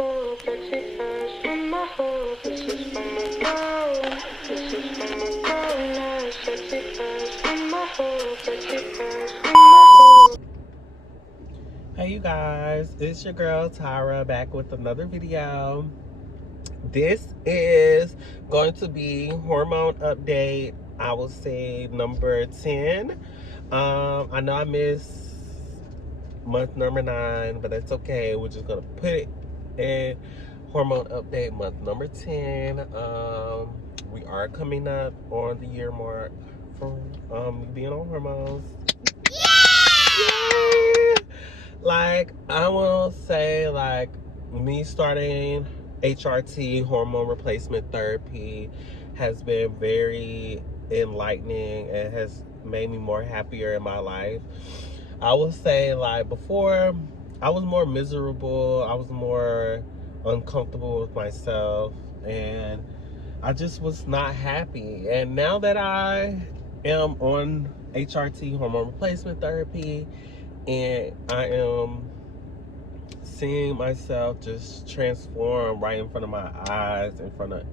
Hey you guys, it's your girl Tyra back with another video. This is going to be hormone update, I will say number 10. I know I missed month number 9, but that's okay. We're just gonna put it in hormone update month number 10. We are coming up on the year mark for being on hormones. Yay! Like, I will say, like, me starting HRT, hormone replacement therapy, has been very enlightening and has made me more happier in my life. I would say, like, before, I was more miserable, I was more uncomfortable with myself, and I just was not happy. And now that I am on HRT, hormone replacement therapy, and I am seeing myself just transform right in front of my eyes, in front of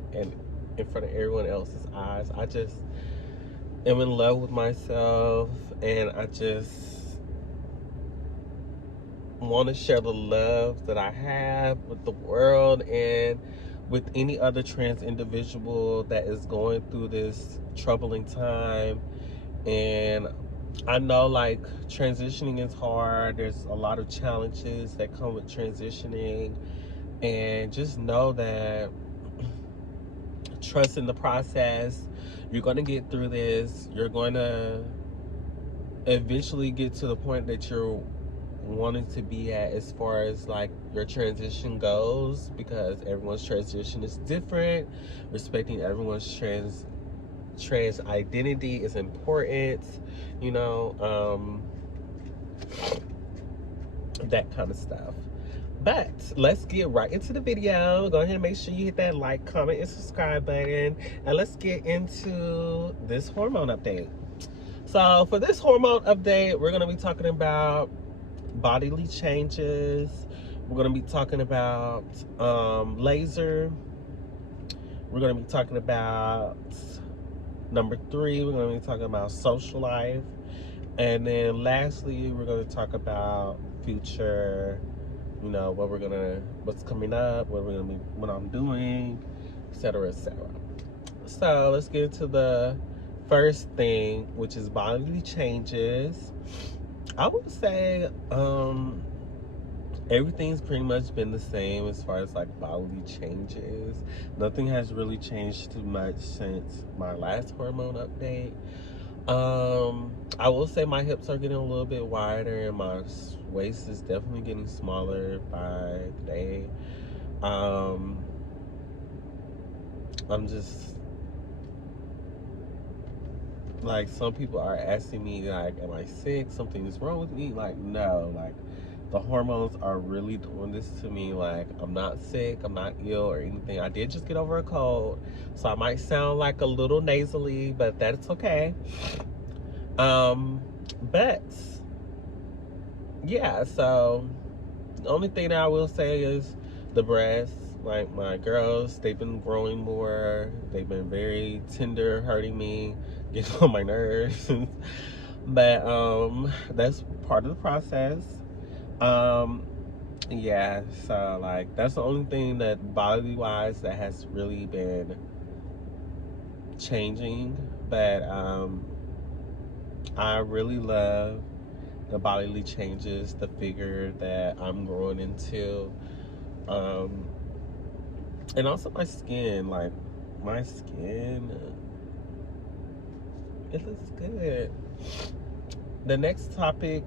everyone else's eyes. I just am in love with myself, and I just want to share the love that I have with the world and with any other trans individual that is going through this troubling time. And I know, like, transitioning is hard. There's a lot of challenges that come with transitioning, and just know that trust in the process. You're going to get through this. You're going to eventually get to the point that you're wanting to be at as far as, like, your transition goes, because everyone's transition is different. Respecting everyone's trans identity is important, you know, that kind of stuff. But let's get right into the video. Go ahead and make sure you hit that like, comment, and subscribe button, and let's get into this hormone update. So for this hormone update, we're going to be talking about bodily changes. We're going to be talking about laser. We're going to be talking about number 3. We're going to be talking about social life. And then lastly, we're going to talk about future, you know, what's coming up, what I'm doing, etc., etc. So let's get into the first thing, which is bodily changes. I would say everything's pretty much been the same as far as, like, bodily changes. Nothing has really changed too much since my last hormone update. I will say my hips are getting a little bit wider, and my waist is definitely getting smaller by the day. I'm just, like, some people are asking me, like, am I sick? Something is wrong with me? Like, no. Like, the hormones are really doing this to me. Like, I'm not sick, I'm not ill or anything. I did just get over a cold, so I might sound like a little nasally, but that's okay. But yeah, so the only thing that I will say is the breasts. Like, my girls, they've been growing more. They've been very tender, hurting me, getting on my nerves. But that's part of the process. Yeah, so, like, that's the only thing that bodily wise that has really been changing. But I really love the bodily changes, the figure that I'm growing into, and also my skin. Like, my skin, it looks good. The next topic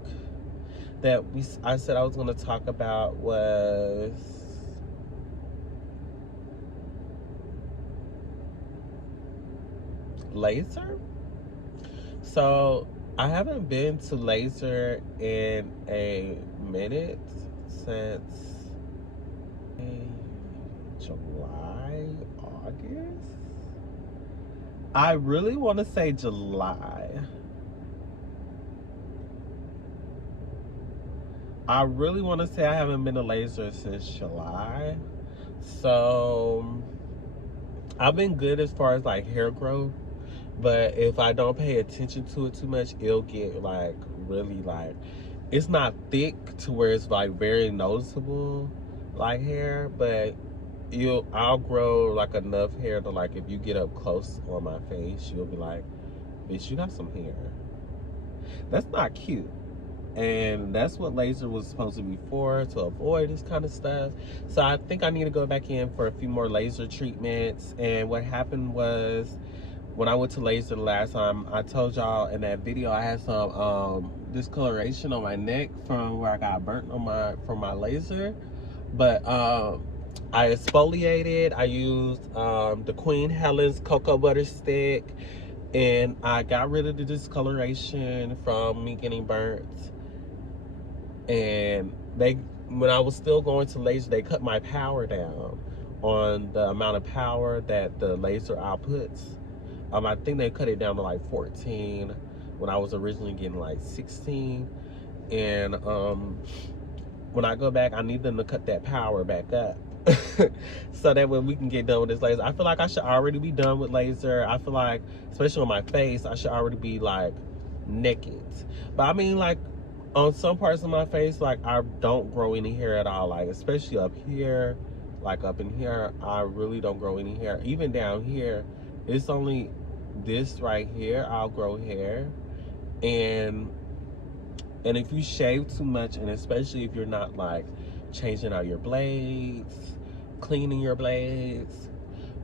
that I said I was going to talk about was laser. So I haven't been to laser in a minute, since July, August. I really want to say July. I really want to say I haven't been to laser since July. So I've been good as far as like hair growth. But if I don't pay attention to it too much, it'll get like really like, it's not thick to where it's like very noticeable like hair, but I'll grow like enough hair to like if you get up close on my face, you'll be like, bitch, you got some hair. That's not cute. And that's what laser was supposed to be for, to avoid this kind of stuff. So I think I need to go back in for a few more laser treatments. And what happened was, when I went to laser the last time, I told y'all in that video I had some discoloration on my neck from where I got burnt on from my laser. But I exfoliated. I used the Queen Helen's cocoa butter stick, and I got rid of the discoloration from me getting burnt. And when I was still going to laser, they cut my power down on the amount of power that the laser outputs. I think they cut it down to like 14 when I was originally getting like 16. And when I go back, I need them to cut that power back up. So that way we can get done with this laser. I feel like I should already be done with laser. I feel like, especially on my face, I should already be like naked. But I mean, like, on some parts of my face, like, I don't grow any hair at all. Like, especially up here, like up in here, I really don't grow any hair. Even down here, it's only this right here I'll grow hair. And if you shave too much, and especially if you're not like changing out your blades, cleaning your blades,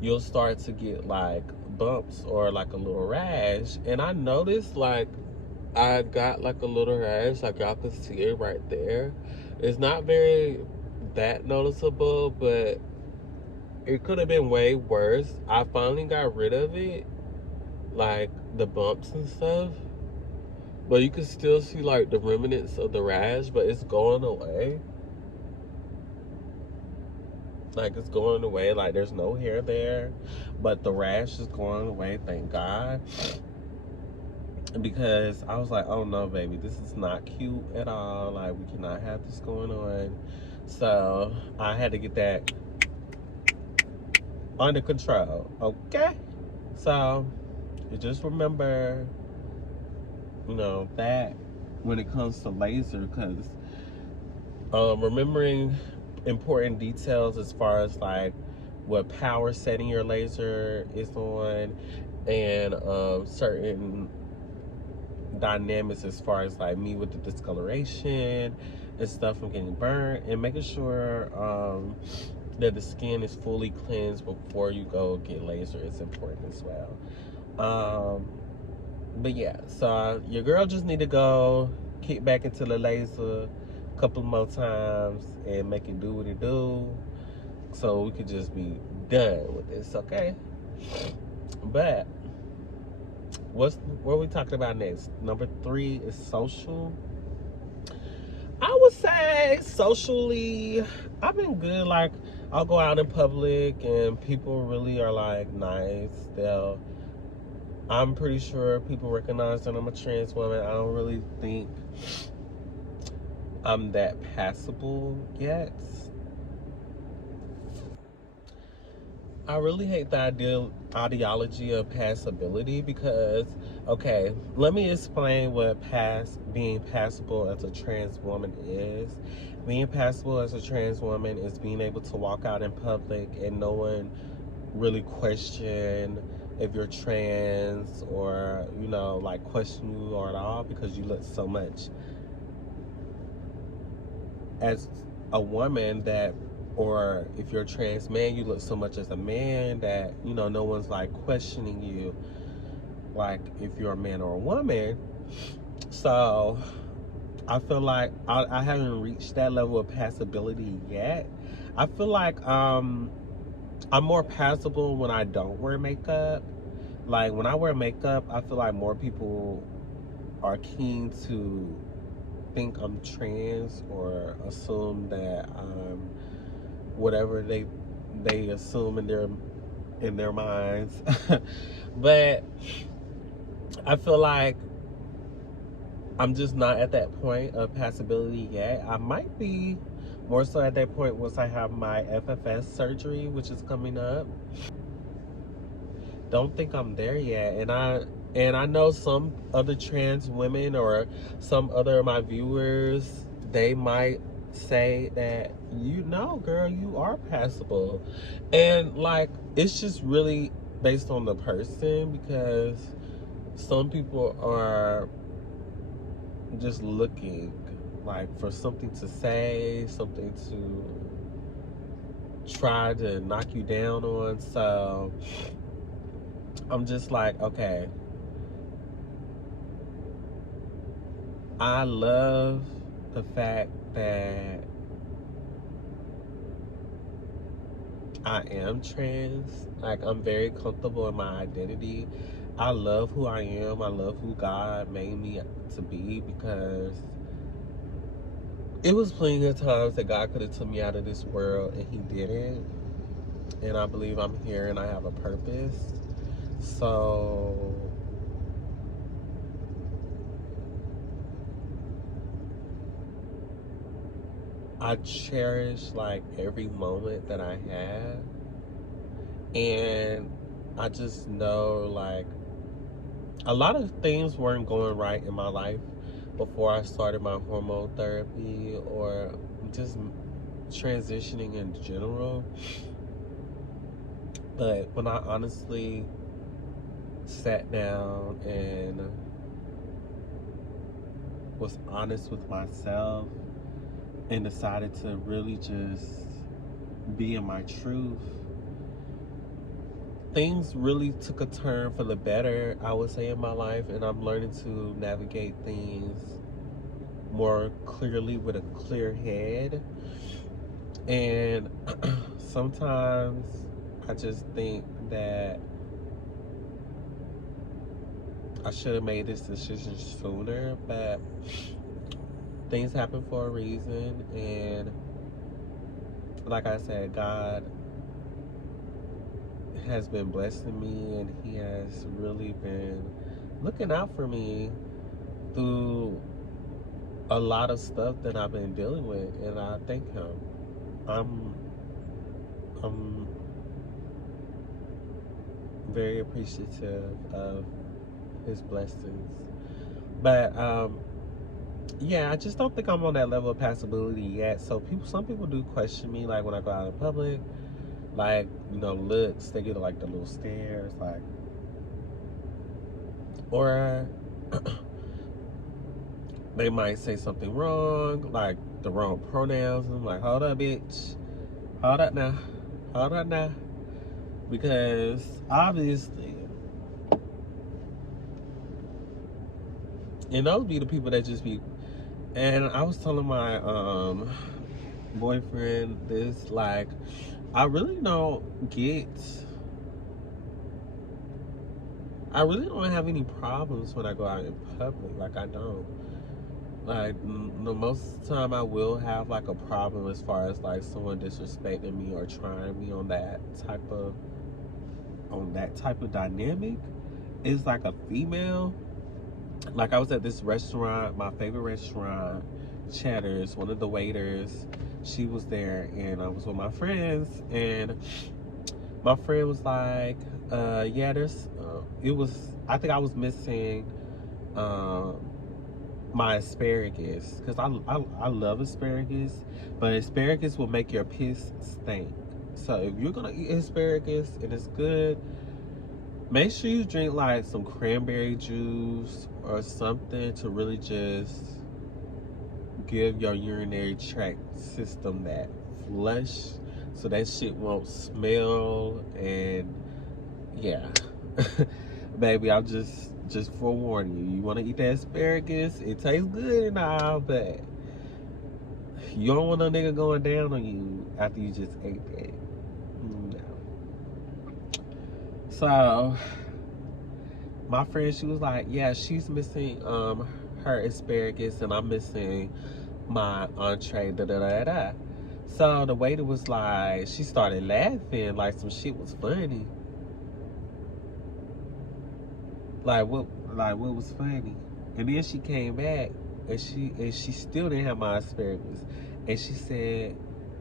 you'll start to get like bumps or like a little rash. And I noticed like I got like a little rash, like y'all can see it right there. It's not very that noticeable, but it could have been way worse. I finally got rid of it, like the bumps and stuff, but you can still see like the remnants of the rash, but it's going away. Like, it's going away. Like, there's no hair there, but the rash is going away, thank God. Because I was like, oh no, baby, this is not cute at all. Like, we cannot have this going on. So I had to get that under control, okay? So you just remember, you know, that when it comes to laser, because remembering important details as far as like what power setting your laser is on, and certain dynamics as far as like me with the discoloration and stuff from getting burnt, and making sure that the skin is fully cleansed before you go get laser is important as well. But yeah, so your girl just need to go kick back into the laser a couple more times and make it do what it do, so we could just be done with this, okay? But what are we talking about next? Number 3 is social. I would say socially, I've been good. Like, I'll go out in public and people really are like nice. I'm pretty sure people recognize that I'm a trans woman. I don't really think I'm that passable yet. I really hate the ideology of passability, because, okay, let me explain what being passable as a trans woman is. Being passable as a trans woman is being able to walk out in public and no one really question if you're trans, or, you know, like question you or at all, because you look so much as a woman that, or if you're a trans man, you look so much as a man that, you know, no one's like questioning you like if you're a man or a woman. So I feel like I haven't reached that level of passability yet. I feel like I'm more passable when I don't wear makeup. Like, when I wear makeup, I feel like more people are keen to think I'm trans or assume that I'm whatever they assume in their minds. But I feel like I'm just not at that point of passability yet. I might be more so at that point once I have my FFS surgery, which is coming up. Don't think I'm there yet, and I know some other trans women or some other of my viewers, they might say that, you know, girl, you are passable. And like, it's just really based on the person, because some people are just looking like for something to say, something to try to knock you down on. So I'm just like, okay, I love the fact that I am trans. Like, I'm very comfortable in my identity. I love who I am. I love who God made me to be, because it was plenty of times that God could have took me out of this world and he didn't. And I believe I'm here and I have a purpose. So I cherish like every moment that I have. And I just know like a lot of things weren't going right in my life before I started my hormone therapy, or just transitioning in general. But when I honestly sat down and was honest with myself and decided to really just be in my truth, things really took a turn for the better, I would say, in my life. And I'm learning to navigate things more clearly with a clear head. And sometimes I just think that I should have made this decision sooner, but things happen for a reason. And like I said, God has been blessing me, and he has really been looking out for me through a lot of stuff that I've been dealing with, and I thank him. I'm I'm very appreciative of his blessings. But yeah, I just don't think I'm on that level of passability yet. So some people do question me, like when I go out in public, like, you know, looks, they get like the little stares, like, or they might say something wrong, like the wrong pronouns. I'm like, hold up, bitch. Hold up now. Hold up now. Because obviously, and those be the people that just be. And I was telling my boyfriend this, like, I really don't get. I really don't have any problems when I go out in public. Like, I don't. Like, the most of the time I will have like a problem as far as like someone disrespecting me or trying me on that type of dynamic. Is like a female. Like, I was at this restaurant, my favorite restaurant, Cheddar's. One of the waiters, she was there, and I was with my friends, and my friend was like, yeah, it was, I think I was missing um, my asparagus, because I love asparagus, but asparagus will make your piss stink. So if you're gonna eat asparagus and it's good, make sure you drink like some cranberry juice or something to really just give your urinary tract system that flush, so that shit won't smell. And yeah. Baby, I'm just forewarning you. You want to eat that asparagus? It tastes good and all, but you don't want a nigga going down on you after you just ate that. No. So my friend, she was like, yeah, she's missing her asparagus, and I'm missing my entree, da da da da. So the waiter was like, she started laughing like some shit was funny. Like what was funny? And then she came back and she still didn't have my asparagus. And she said,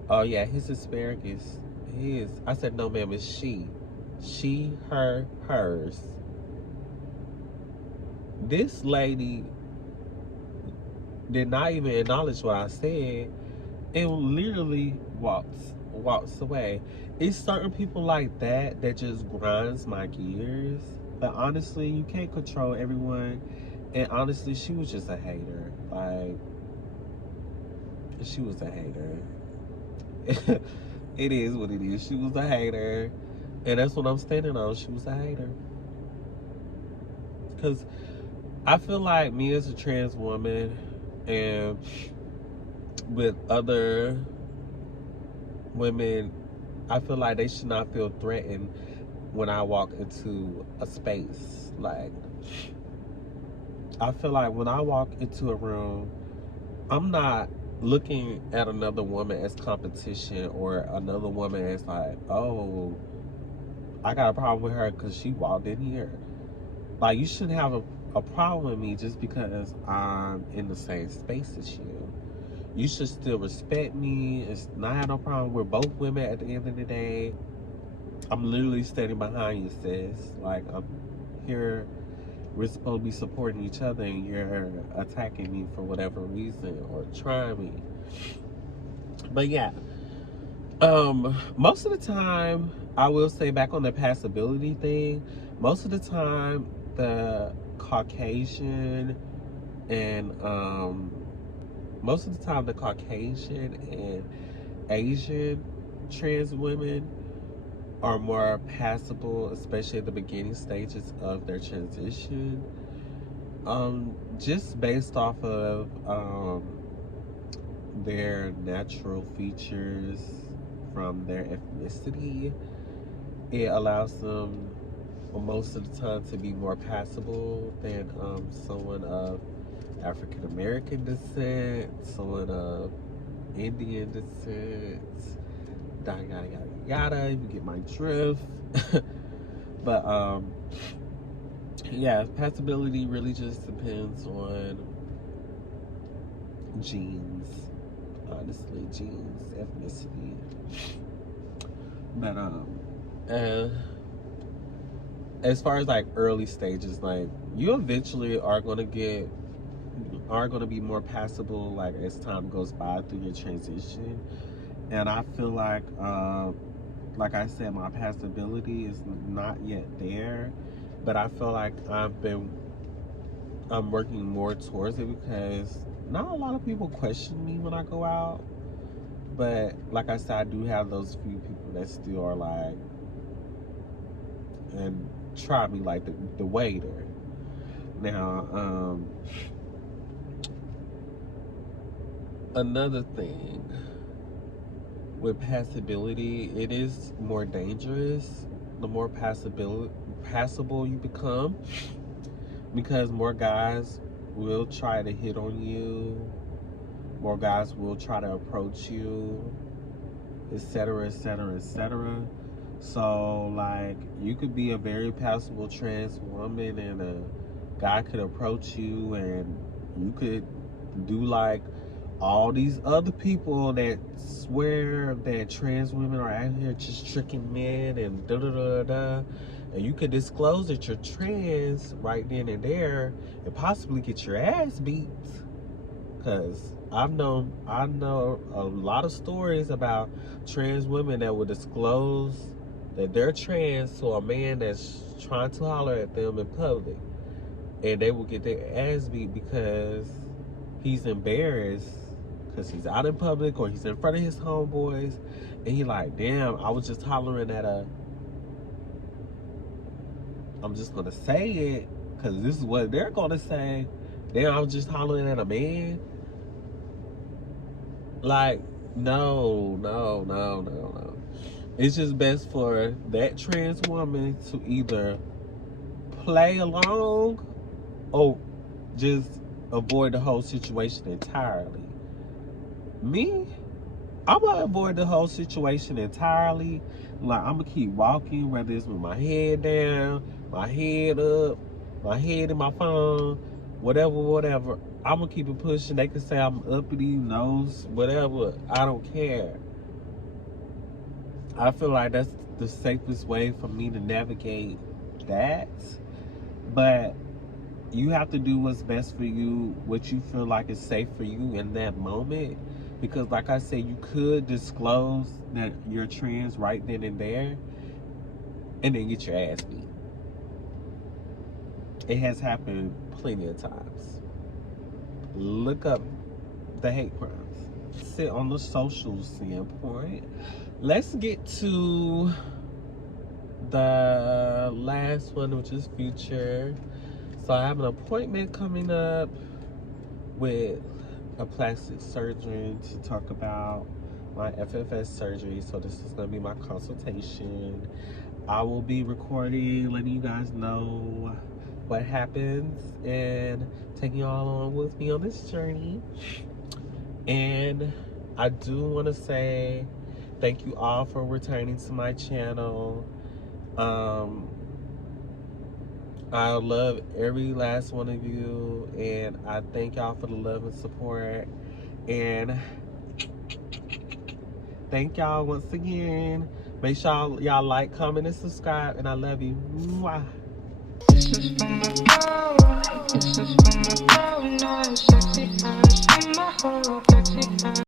"Oh yeah, his asparagus, his." I said, "No, ma'am, it's she. She, her, hers." This lady did not even acknowledge what I said and literally walks away. It's certain people like that that just grinds my gears. But honestly, you can't control everyone. And honestly, she was just a hater. Like, she was a hater. It is what it is. She was a hater. And that's what I'm standing on. She was a hater. Because I feel like me as a trans woman and with other women, I feel like they should not feel threatened when I walk into a space. Like, I feel like when I walk into a room, I'm not looking at another woman as competition or another woman as like, oh, I got a problem with her because she walked in here. Like, you shouldn't have a problem with me just because I'm in the same space as you. You should still respect me. It's not have no problem. We're both women at the end of the day. I'm literally standing behind you, sis. Like, I'm here. We're supposed to be supporting each other, and you're attacking me for whatever reason or trying me. But yeah, most of the time, I will say back on the passability thing. Most of the time, the Caucasian and most of the time the Caucasian and Asian trans women are more passable, especially at the beginning stages of their transition. Just based off of their natural features from their ethnicity, it allows them most of the time to be more passable than someone of African American descent, someone of Indian descent, yada yada yada yada. You get my drift. But yeah, passability really just depends on genes. Honestly, genes, ethnicity. But uh, as far as like early stages, like you eventually are gonna be more passable like as time goes by through your transition. And I feel like I said, my passability is not yet there, but I feel like I'm working more towards it because not a lot of people question me when I go out. But like I said, I do have those few people that still are like and try me like the waiter. Now, another thing with passability, it is more dangerous the more passable you become, because more guys will try to hit on you, more guys will try to approach you, etc., etc., etc. So like, you could be a very passable trans woman and a guy could approach you and you could do like all these other people that swear that trans women are out here just tricking men and da da da da, and you could disclose that you're trans right then and there and possibly get your ass beat. Cause I know a lot of stories about trans women that would disclose that they're trans to a man that's trying to holler at them in public, and they will get their ass beat because he's embarrassed because he's out in public or he's in front of his homeboys, and he like, damn, I was just hollering at I'm just gonna say it because this is what they're gonna say. Damn, I was just hollering at a man. Like, no, no, no, no, no. It's just best for that trans woman to either play along or just avoid the whole situation entirely. Me, I'm gonna avoid the whole situation entirely. Like, I'm gonna keep walking, whether it's with my head down, my head up, my head in my phone, whatever. I'm gonna keep it pushing. They can say I'm uppity, nose, whatever. I don't care. I feel like that's the safest way for me to navigate that. But you have to do what's best for you, what you feel like is safe for you in that moment. Because like I said, you could disclose that you're trans right then and there and then get your ass beat. It has happened plenty of times. Look up the hate crimes. Sit on the social standpoint. Let's get to the last one, which is future. So I have an appointment coming up with a plastic surgeon to talk about my FFS surgery. So this is going to be my consultation. I will be recording, letting you guys know what happens and taking y'all along with me on this journey. And I do want to say thank you all for returning to my channel. I love every last one of you, and I thank y'all for the love and support. And thank y'all once again. Make sure y'all like, comment, and subscribe, and I love you. Mwah. This is from the power, this is from the power, no sexy eyes in my heart, sexy eyes.